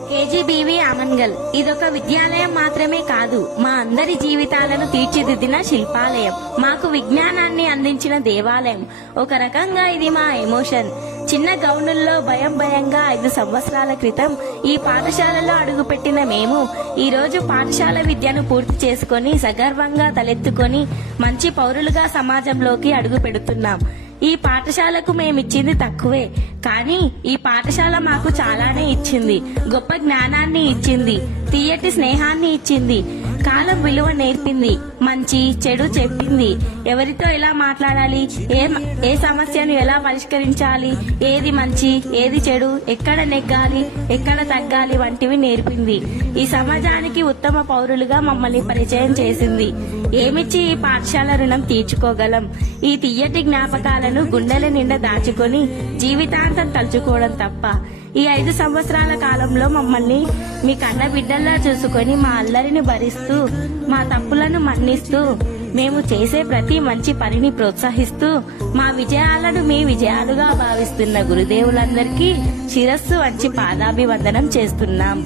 KGBV Amangal ఇదొక విద్యాలయం మాత్రమే కాదు, మా అందరి జీవితాలను తీర్చిదిద్దిన శిల్పాలయం. మాకు విజ్ఞానాన్ని అందించిన దేవాలయం. ఒక రకంగా ఇది మా ఎమోషన్. చిన్న గౌనుల్లో భయంగా 5 సంవత్సరాల క్రితం ఈ పాఠశాలలో అడుగుపెట్టిన మేము ఈ రోజు పాఠశాల విద్యను పూర్తి చేసుకొని సగర్వంగా తలెత్తుకొని మంచి పౌరులుగా సమాజంలోకి అడుగు పెడుతున్నాం. ఈ పాఠశాలకు మేమిచ్చింది తక్కువే, కానీ ఈ పాఠశాల మాకు చాలానే ఇచ్చింది. గొప్ప జ్ఞానాన్ని ఇచ్చింది, తీయటి స్నేహాన్ని ఇచ్చింది, కాలం విలువ నేర్పింది, మంచి చెడు చెప్పింది, ఎవరితో ఎలా మాట్లాడాలి, ఏ సమస్యను ఎలా పరిష్కరించాలి, ఏది మంచి ఏది చెడు, ఎక్కడ నెగ్గాలి ఎక్కడ తగ్గాలి వంటివి నేర్పింది. ఈ సమాజానికి ఉత్తమ పౌరులుగా మమ్మల్ని పరిచయం చేసింది. ఏమిచ్చి ఈ పాఠశాల రుణం తీర్చుకోగలం? ఈ తీయటి జ్ఞాపకాలను గుండెల నిండా దాచుకొని జీవితాంతం తలుచుకోవడం తప్ప. ఈ 5 సంవత్సరాల కాలంలో మమ్మల్ని మీ కన్న బిడ్డల్లా చూసుకొని మా అల్లరిని భరిస్తూ మా తప్పులను మన్నిస్తూ మేము చేసే ప్రతి మంచి పనిని ప్రోత్సహిస్తూ మా విజయాలను మీ విజయాలుగా భావిస్తున్న గురుదేవులందరికీ శిరస్సు వంచి పాదాభివందనం చేస్తున్నాం.